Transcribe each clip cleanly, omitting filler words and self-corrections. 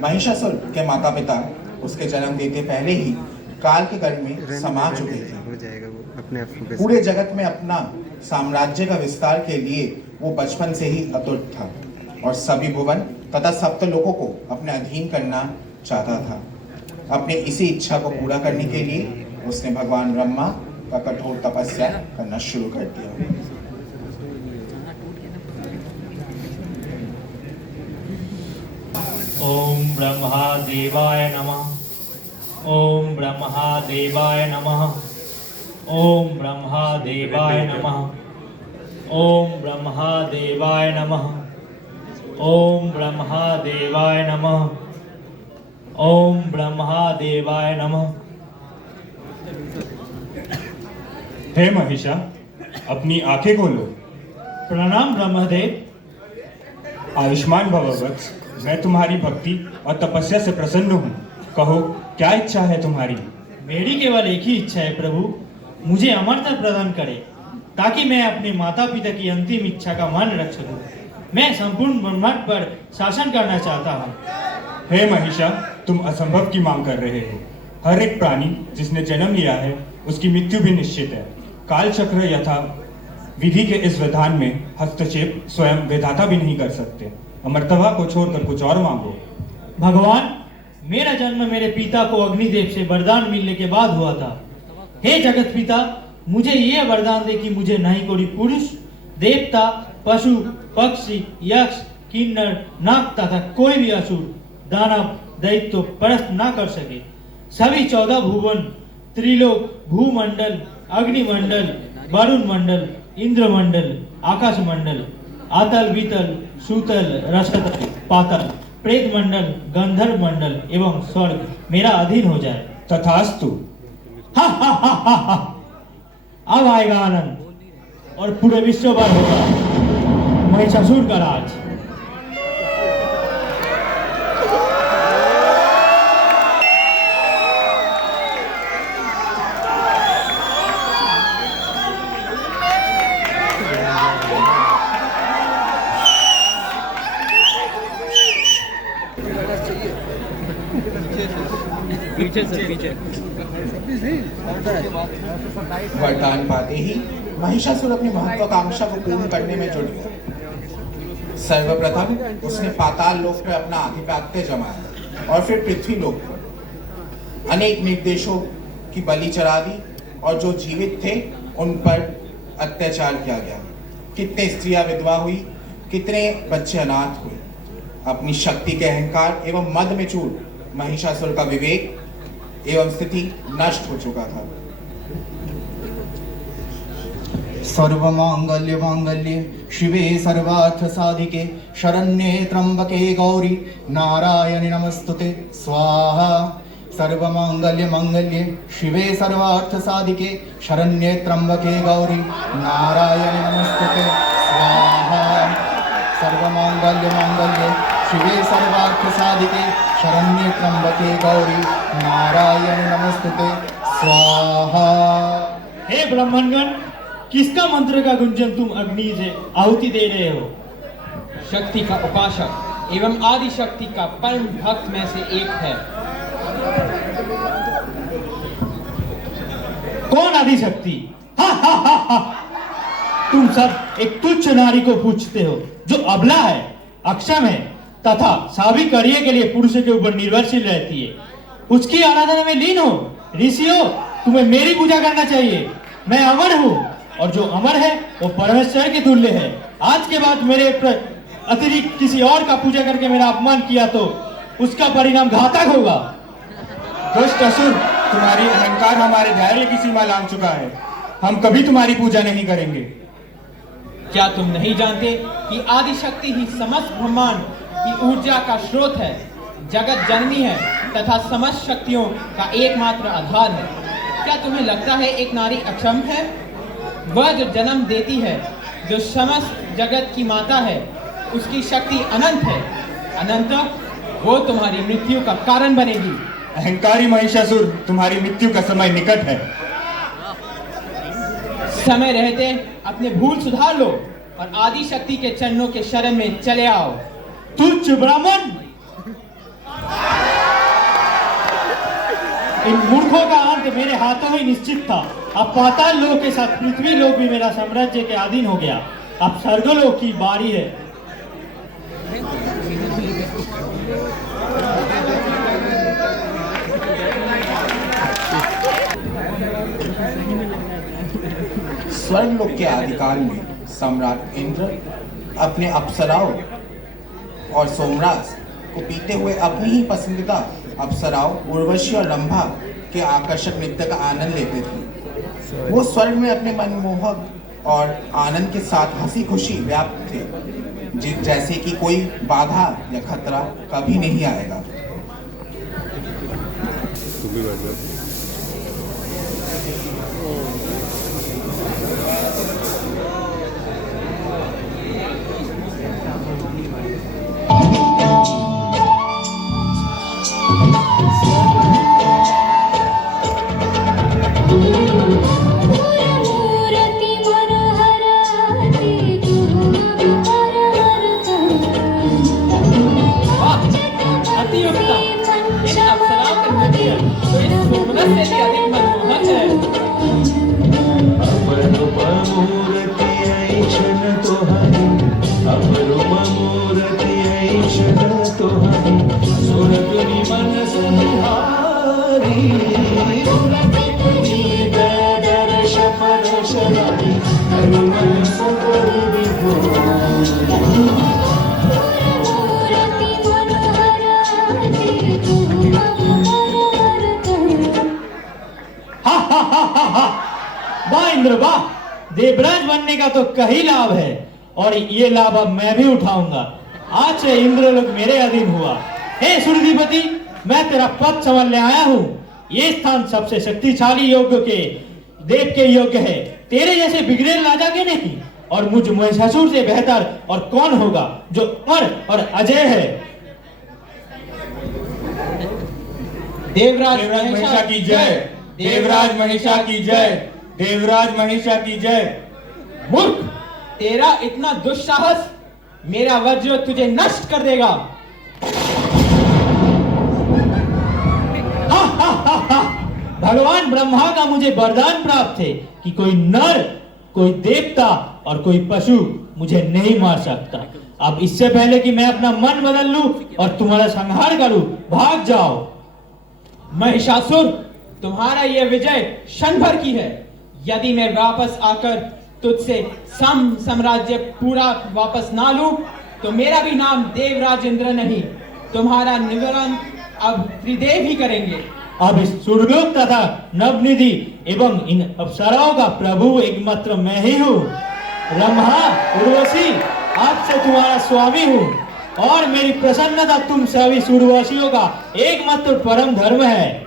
महिषासुर के माता पिता उसके जन्म देते पहले ही काल के गर्भ में समा चुके थे। हो जाएगा वो अपने आप को। पूरे जगत में अपना साम्राज्य का विस्तार के लिए वो बचपन से ही अतुट था और सभी भुवन तथा सप्त लोकों को अपने अधीन करना चाहता था। अपनी इसी इच्छा को पूरा करने के लिए उसने भगवान ब्रह्मा का कठोर तपस्या करना शुरू कर दिया। ओम ब्रह्मा देवाय नमः। ओम ब्रह्मा देवाय नमः। ओम ब्रह्मा देवाय नमः। ओम ब्रह्मा देवाय नमः। ओम ब्रह्मा देवाय नमः। ओम ब्रह्मा देवाय नमः। हे महिषा, अपनी आंखें खोलो। प्रणाम ब्रह्मदेव। आयुष्मान भव वत्स, मैं तुम्हारी भक्ति और तपस्या से प्रसन्न हूँ। कहो, क्या इच्छा है तुम्हारी? मेरी केवल एक ही इच्छा है प्रभु, मुझे अमरता प्रदान करे ताकि मैं अपने माता पिता की अंतिम इच्छा का मान रख सकूं। मैं संपूर्ण ब्रह्मांड पर शासन करना चाहता हूँ। हे महिषा, तुम असंभव की मांग कर रहे हो। हर एक प्राणी जिसने जन्म लिया है उसकी मृत्यु भी निश्चित है। काल चक्र यथा विधि के इस विधान में हस्तक्षेप स्वयं विधाता भी नहीं कर सकते। अमरतवा को छोड़कर कुछ और मांगो। भगवान, मेरा जन्म मेरे पिता को अग्निदेव से वरदान मिलने के बाद हुआ था। हे जगत पिता, मुझे ये वरदान दे कि मुझे नहीं कोई पुरुष, देवता, पशु, पक्षी, यक्ष, किन्नर, नाग तथा कोई भी असुर, दानव, दैत्य परस्त ना कर सके। सभी 14 भुवन, त्रिलोक, भूमंडल, अग्निमंडल, वरुण मंडल, इंद्रमंडल, आकाश मंडल, आतल, बीतल, सूतल, रसतल, पातल, प्रेत मंडल, गंधर्व मंडल एवं स्वर्ग मेरा अधीन हो जाए। तथास्तु। हा हा हा हा हा। अब आएगा आनंद और पूरे विश्व भर होगा महिषासुर का राज। वरदान पाते ही महिषासुर अपनी महत्वाकांक्षा को पूर्ण करने में जुट गया। सर्वप्रथम उसने पाताल लोक पर अपना आधिपत्य जमाया और फिर पृथ्वी लोक पर अनेक निर्देशों की बलि चढ़ा दी और जो जीवित थे उन पर अत्याचार किया गया। कितने स्त्रियां विधवा हुई, कितने बच्चे अनाथ हुए। अपनी शक्ति के अहंकार एवं मद में चूर महिषासुर का विवेक एवं स्थिति नष्ट हो चुका था। सर्वमांगल्य मांगल्ये शिवे सर्वार्थ साधिके शरण्ये त्र्यंबके गौरी नारायणि नमस्तुते स्वाहा। सर्वमांगल्य मांगल्ये शिवे सर्वार्थ साधिके शरण्ये त्र्यंबके गौरी नारायणि नमस्तुते स्वाहा। सर्वमांगल्य मांगल्ये शिवे सर्वार्थ साधिके शरण्ये त्र्यंबके गौरी नारायणि नमस्तुते स्वाहा। हे ब्राह्मणगण, किसका मंत्र का गुंजन तुम अग्नि से आहुति दे रहे हो? शक्ति का उपासक एवं आदि शक्ति का परम भक्त में से एक है। कौन आदि शक्ति? हा हा हा हा। तुम सब एक तुच्छ नारी को पूछते हो जो अबला है, अक्षम है तथा साभी कार्य के लिए पुरुषों के ऊपर निर्भरशील रहती है। उसकी आराधना में लीन हो। ऋषियों, तुम्हें मेरी पूजा करना चाहिए। मैं अमर हूँ और जो अमर है वो परमेश्वर के तुल्य है। आज के बाद मेरे अतिरिक्त किसी और का पूजा करके मेरा अपमान किया तो उसका परिणाम घातक होगा। दुष्ट असुर, तुम्हारी अहंकार हमारे धैर्य की सीमा लांघ चुका है। हम कभी तुम्हारी पूजा नहीं करेंगे। क्या तुम नहीं जानते कि आदि शक्ति ही समस्त ब्रह्मांड की ऊर्जा का स्रोत है, जगत जननी है तथा समस्त शक्तियों का एकमात्र आधार है। क्या तुम्हें लगता है एक नारी अक्षम है? वह जो जन्म देती है, जो समस्त जगत की माता है, उसकी शक्ति अनंत है। अनंत वो तुम्हारी मृत्यु का कारण बनेगी। अहंकारी महिषासुर, तुम्हारी मृत्यु का समय निकट है। समय रहते अपने भूल सुधार लो और आदि शक्ति के चरणों के शरण में चले आओ। तुच्छ ब्राह्मण, इन मूर्खों का अंत मेरे हाथों ही निश्चित था। अब पाताल लोक के साथ पृथ्वी लोक भी मेरा साम्राज्य के अधीन हो गया। अब स्वर्गलोक की बारी है। स्वर्गलोक के आदिकाल में सम्राट इंद्र अपने अप्सराओं और सोमराज को पीते हुए अपनी ही पसंदीदा अप्सराओं उर्वशी और रंभा के आकर्षक नृत्य का आनंद लेते थे। वो स्वर्ग में अपने मनमोहक और आनंद के साथ हंसी खुशी व्याप्त थे, जैसे कि कोई बाधा या खतरा कभी नहीं आएगा। अति उत्तम। इन अप्सराओं का नृत्य तो इस सोमरस से भी अधिक मनमोहक है। अपरूप मूर्ति ऐक्षण तोहरी, अपरूप मूर्ति ऐक्षण तोहरी, सुरतुनि मन संहारी, दर्श परश रानी, हनुमन सुंदर विभो। वाह इंद्र वाह, देवराज बनने का तो कई लाभ है और ये लाभ अब मैं भी उठाऊंगा। आज से इंद्रलोक मेरे अधीन हुआ। हे सूर्यधिपति, मैं तेरा पद संभालने आया हूँ। ये स्थान सबसे शक्तिशाली योग्य के देव के योग्य है। तेरे जैसे बिगड़ेल राजा के नहीं, और मुझ महिषासुर से बेहतर और कौन होगा जो अमर और अजय है। देवराज महिषा की जय, देवराज महिषा की जय, देवराज महिषा की जय। मूर्ख, तेरा इतना दुस्साहस, मेरा वज्र तुझे नष्ट कर देगा। भगवान ब्रह्मा का मुझे वरदान प्राप्त है कि कोई नर, कोई देवता और कोई पशु मुझे नहीं मार सकता। अब इससे पहले कि मैं अपना मन बदल लूं और तुम्हारा संहार करूं, भाग जाओ। महिषासुर, तुम्हारा यह विजय क्षण भर की है। यदि मैं वापस आकर तुझसे साम्राज्य पूरा वापस ना लूं, तो मेरा भी नाम देवराज इंद्र नहीं, तुम्हारा निवारण अब त्रिदेव ही करेंगे। अब इस सुरलोक तथा नवनिधि एवं इन अप्सराओं का प्रभु एकमात्र मैं ही हूँ। ब्रह्मा, उर्वशी, आज से तुम्हारा स्वामी हूँ और मेरी प्रसन्नता तुम सभी सूर्यवासियों का एकमात्र परम धर्म है।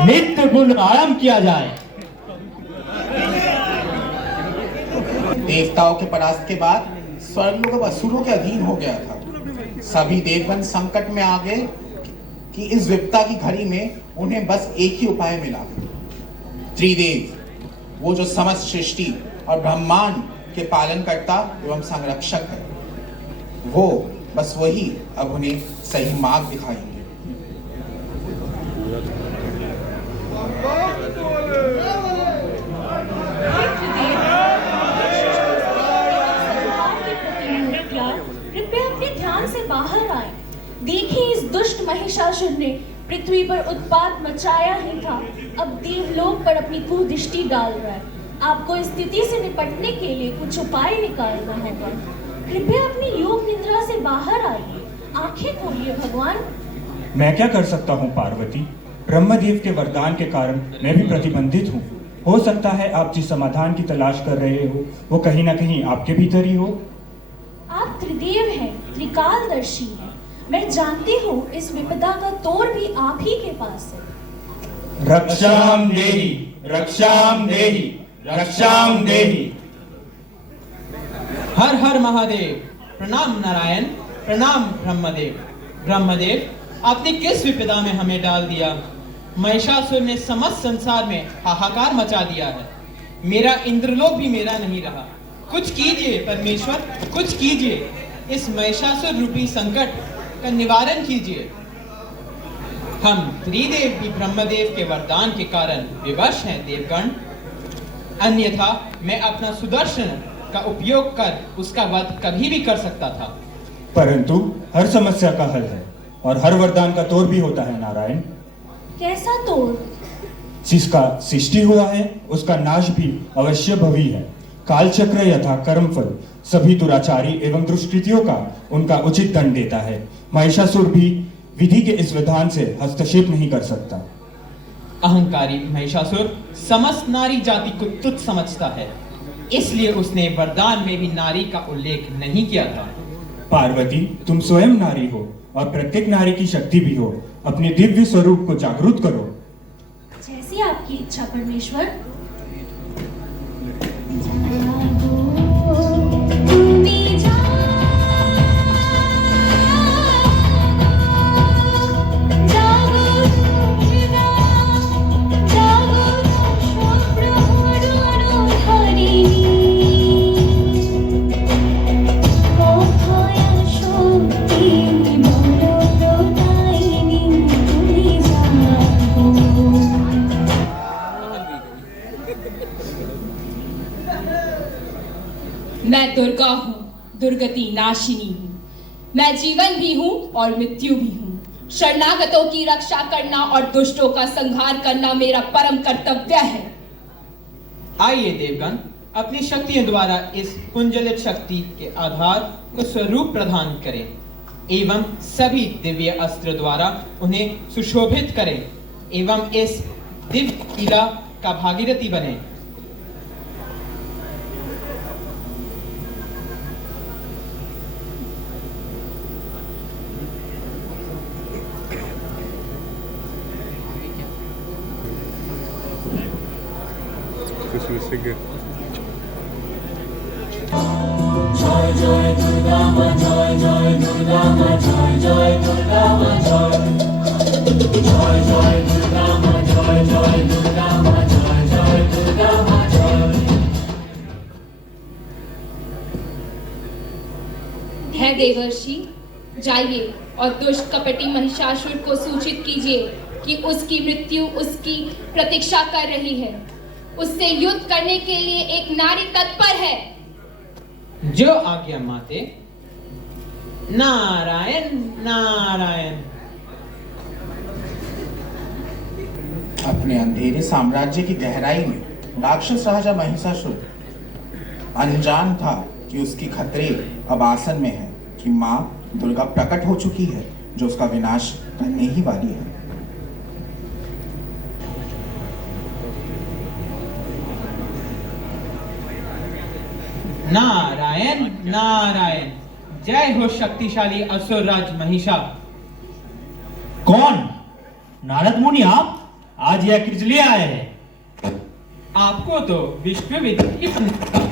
नित्य गुण आरंभ किया जाए। देवताओं के परास्त के बाद स्वर्गलोक अब असुरों के अधीन हो गया था। सभी देवगण संकट में आ गए कि इस विपदा की घड़ी में उन्हें बस एक ही उपाय मिला। त्रिदेव, वो जो समस्त सृष्टि और ब्रह्मांड के पालनकर्ता एवं संरक्षक है, वो बस वही अब उन्हें सही मार्ग दिखाएंगे। कृपया अपने ध्यान से बाहर आए। देखिए, इस दुष्ट महिषासुर ने पृथ्वी पर उत्पात मचाया ही था, अब देवलोक पर अपनी कुदृष्टि डाल रहा है। आपको इस स्थिति से निपटने के लिए कुछ उपाय निकालना होगा। कृपया अपनी योग निद्रा से बाहर आइए, आंखें खोलिए भगवान। मैं क्या कर सकता हूँ पार्वती? ब्रह्मदेव के वरदान के कारण मैं भी प्रतिबंधित हूँ। हो सकता है आप जिस समाधान की तलाश कर रहे हो वो कहीं ना कहीं आपके भीतर ही हो। आप त्रिदेव हैं, त्रिकालदर्शी हैं। मैं जानती हूँ इस विपदा का तोड़ भी आप ही के पास है। रक्षाम देहि, रक्षाम देहि, रक्षाम देहि। हर हर महादेव। प्रणाम नारायण, प्रणाम ब्रह्मदेव। ब्रह्मदेव, आपने किस विपदा में हमें डाल दिया? महिषासुर ने समस्त संसार में हाहाकार मचा दिया है। मेरा इंद्रलोक भी मेरा नहीं रहा। कुछ कीजिए परमेश्वर, कुछ कीजिए। इस महिषासुर रूपी संकट का निवारण कीजिए। हम त्रिदेव भी ब्रह्मदेव के वरदान के कारण विवश हैं देवगण। अन्यथा मैं अपना सुदर्शन का उपयोग कर उसका वध कभी भी कर सकता था। परंतु हर समस्या का हल है और हर वरदान का तोड़ भी होता है नारायण। कैसा तोड़? जिसका सृष्टि हुआ है उसका नाश भी अवश्य भवी है। कालचक्र यथा कर्मफल सभी दुराचारी एवं दुष्कृतियों का उनका उचित दंड देता है। महिषासुर भी विधि के इस विधान से हस्तक्षेप नहीं कर सकता। अहंकारी महिषासुर समस्त नारी जाति को तुच्छ समझता है, इसलिए उसने वरदान में भी नारी का उल्लेख नहीं किया था। पार्वती, तुम स्वयं नारी हो और प्रत्येक नारी की शक्ति भी हो। अपने दिव्य स्वरूप को जागृत करो। जैसी आपकी इच्छा परमेश्वर। मैं दुर्गा हूँ, दुर्गति नाशिनी हूँ। मैं जीवन भी हूँ और मृत्यु भी हूँ। शरणागतों की रक्षा करना और दुष्टों का संहार करना मेरा परम कर्तव्य है। आइए देवगण, अपनी शक्तियों द्वारा इस कुंजलित शक्ति के आधार को स्वरूप प्रदान करें एवं सभी दिव्य अस्त्र द्वारा उन्हें सुशोभित करें एवं इस दिव्य लीला का भागीरथी बने। জয় জয় দুর্গা মা জয় জয় দুর্গা মা জয় জয় দুর্গা মা জয় জয় জয় দুর্গা মা জয় জয় দুর্গা মা জয় জয় দুর্গা মা জয়। है देवर्षि, जाइए और दुष्ट कपटी महिषासुर को सूचित कीजिए कि उसकी मृत्यु उसकी प्रतीक्षा कर रही है। उससे युद्ध करने के लिए एक नारी तत्पर है। जो आज्ञा माते। नारायण नारायण। अपने अंधेरे साम्राज्य की गहराई में राक्षस राजा महिषासुर अनजान था कि उसकी खतरे अब आसन में है, कि माँ दुर्गा प्रकट हो चुकी है जो उसका विनाश करने ही वाली है। नारायण नारायण। जय हो शक्तिशाली असुर राज महिषा। कौन? नारद मुनि, आप आज यह किस लिए आए हैं? आपको तो विश्वविद्यालय बनना था,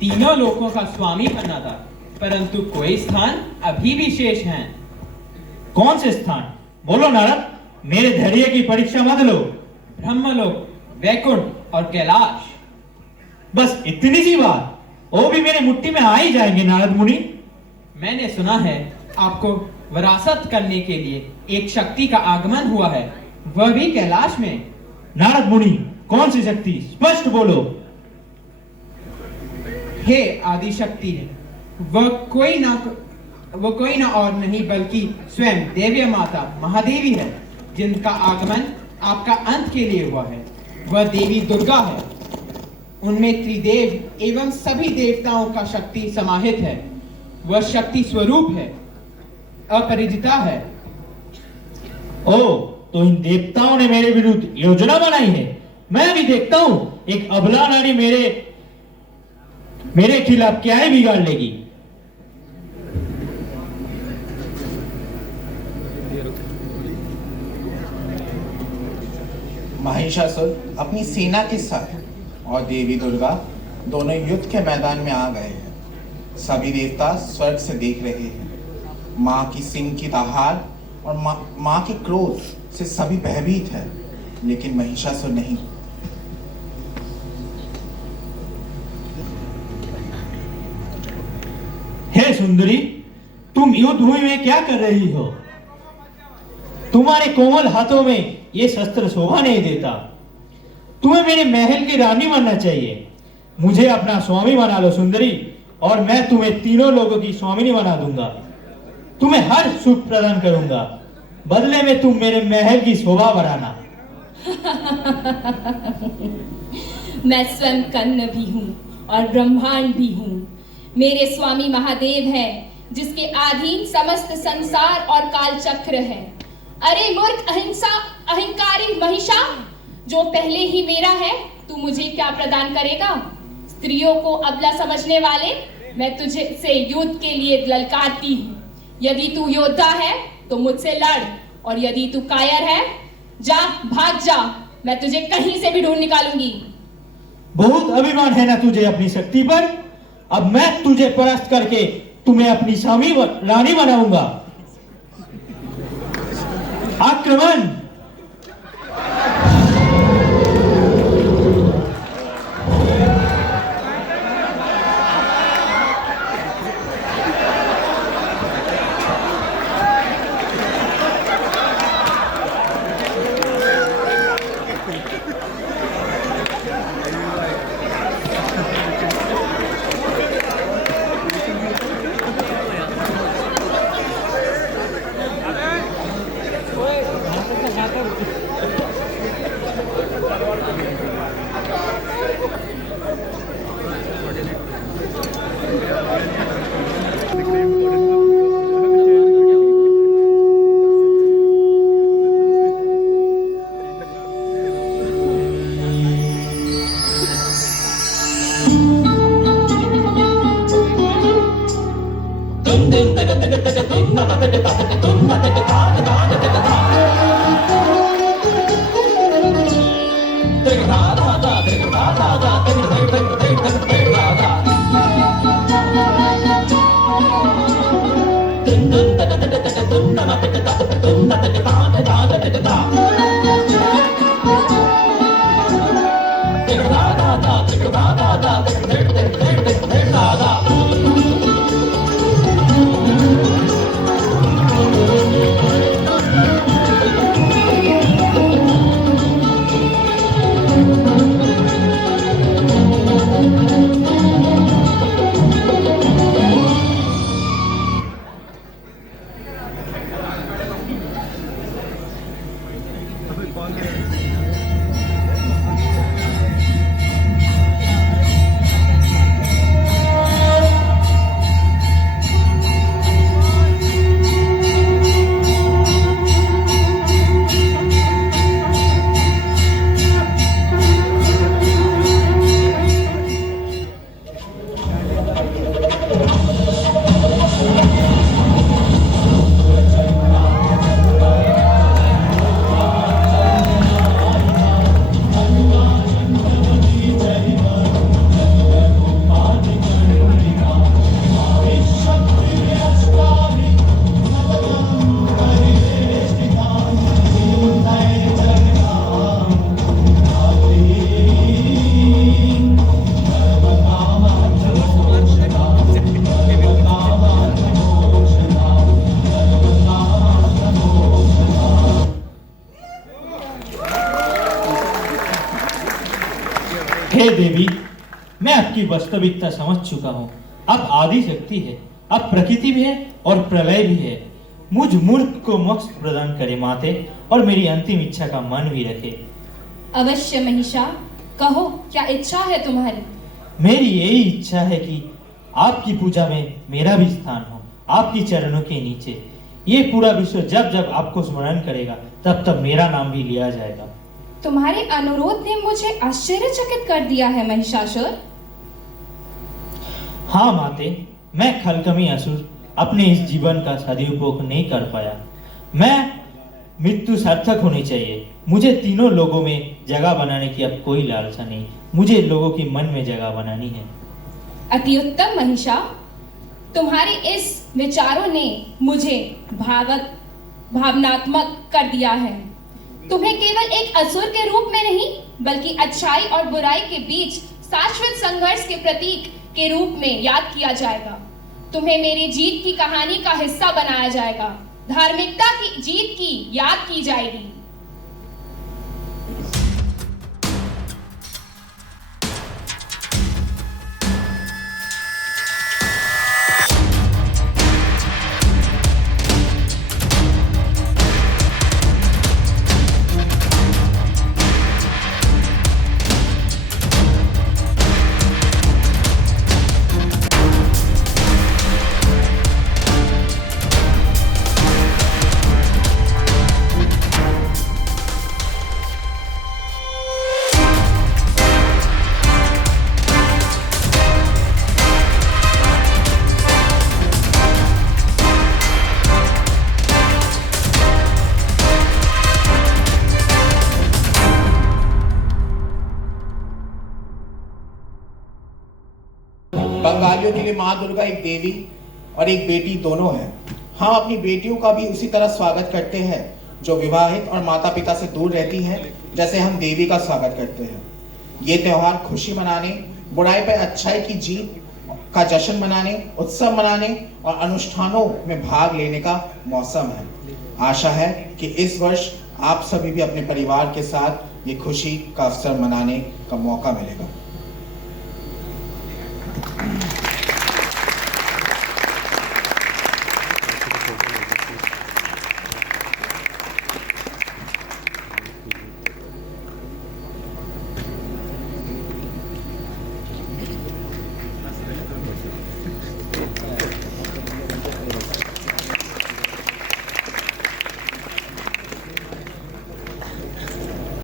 तीनों लोकों का स्वामी बनना था, परंतु कोई स्थान अभी भी शेष हैं। कौन से स्थान? बोलो नारद, मेरे धैर्य की परीक्षा मत लो। ब्रह्मलोक, वैकुंठ और कैलाश। बस इतनी सी बात? वो भी मेरे मुट्ठी में आ ही जाएंगे नारद मुनि। मैंने सुना है आपको विरासत करने के लिए एक शक्ति का आगमन हुआ है, वह भी कैलाश में। नारद मुनि, कौन सी शक्ति? स्पष्ट बोलो। हे आदि शक्ति है, वह कोई ना और नहीं बल्कि स्वयं देवी माता महादेवी है, जिनका आगमन आपका अंत के लिए हुआ है। वह देवी दुर्गा है। उनमें त्रिदेव एवं सभी देवताओं का शक्ति समाहित है। वह शक्ति स्वरूप है, अपरिजिता है। ओ, तो इन देवताओं ने मेरे विरुद्ध योजना बनाई है। मैं भी देखता हूं एक अबला नारी मेरे खिलाफ क्या ही बिगाड़ लेगी। महिषासुर अपनी सेना के साथ और देवी दुर्गा दोनों युद्ध के मैदान में आ गए हैं। सभी देवता स्वर्ग से देख रहे हैं। माँ की सिंह की दहाड़ और माँ के क्रोध से सभी भयभीत है, लेकिन महिषासुर नहीं। हे सुंदरी, तुम युद्ध भूमि में क्या कर रही हो? तुम्हारे कोमल हाथों में ये शस्त्र शोभा नहीं देता। तुम्हें मेरे महल की रानी बनना चाहिए। मुझे अपना स्वामी बना लो सुंदरी, और मैं तुम्हें तीनों लोगों की स्वामिनी बना दूंगा। तुम्हें हर सुख प्रदान करूंगा, बदले में तुम मेरे महल की शोभा बढ़ाना। मैं स्वयं कर्ण भी हूँ और ब्रह्मांड भी हूँ। मेरे स्वामी महादेव हैं, जिसके अधीन समस्त संसार और काल चक्र है। अरे मूर्ख अहंकारी महिषा, जो पहले ही मेरा है, तू मुझे क्या प्रदान करेगा? स्त्रियों को अबला समझने वाले, मैं तुझे से युद्ध के लिए ललकारती हूँ। यदि तू योद्धा है तो मुझसे लड़, और यदि तू कायर है, जा भाग जा, मैं तुझे कहीं से भी ढूंढ निकालूंगी। बहुत अभिमान है ना तुझे अपनी शक्ति पर? अब मैं तुझे परास्त करके तुम्हें अपनी स्वामी रानी बनाऊंगा। आक्रमण! हे देवी, मैं आपकी वास्तविकता समझ चुका हूँ। अब आदि शक्ति है, अब प्रकृति भी है और प्रलय भी है। मुझ मूर्ख को मोक्ष प्रदान करे माते, और मेरी अंतिम इच्छा का मन भी रखे। अवश्य महिषा, कहो क्या इच्छा है तुम्हारी? मेरी यही इच्छा है कि आपकी पूजा में मेरा भी स्थान हो, आपकी चरणों के नीचे। ये पूरा विश्व जब जब आपको स्मरण करेगा, तब तब मेरा नाम भी लिया जाएगा। तुम्हारे अनुरोध ने मुझे आश्चर्यचकित कर दिया है महिषासुर। हाँ माते, मैं खलकमी असुर अपने इस जीवन का सदुपयोग नहीं कर पाया। मैं मृत्यु सार्थक होनी चाहिए। मुझे तीनों लोगों में जगह बनाने की अब कोई लालसा नहीं। मुझे लोगों की मन में जगह बनानी है। अति उत्तम महिषा, तुम्हारे इस विचारों ने मुझे भावनात्मक कर दिया है। तुम्हें केवल एक असुर के रूप में नहीं, बल्कि अच्छाई और बुराई के बीच शाश्वत संघर्ष के प्रतीक के रूप में याद किया जाएगा। तुम्हें मेरी जीत की कहानी का हिस्सा बनाया जाएगा। धार्मिकता की जीत की याद की जाएगी। बंगालियों के लिए माँ दुर्गा एक देवी और एक बेटी दोनों है। हम अपनी बेटियों का भी उसी तरह स्वागत करते हैं जो विवाहित और माता पिता से दूर रहती हैं, जैसे हम देवी का स्वागत करते हैं। ये त्योहार खुशी मनाने, बुराई पर अच्छाई की जीत का जश्न मनाने, उत्सव मनाने और अनुष्ठानों में भाग लेने का मौसम है। आशा है कि इस वर्ष आप सभी भी अपने परिवार के साथ ये खुशी का अवसर मनाने का मौका मिलेगा।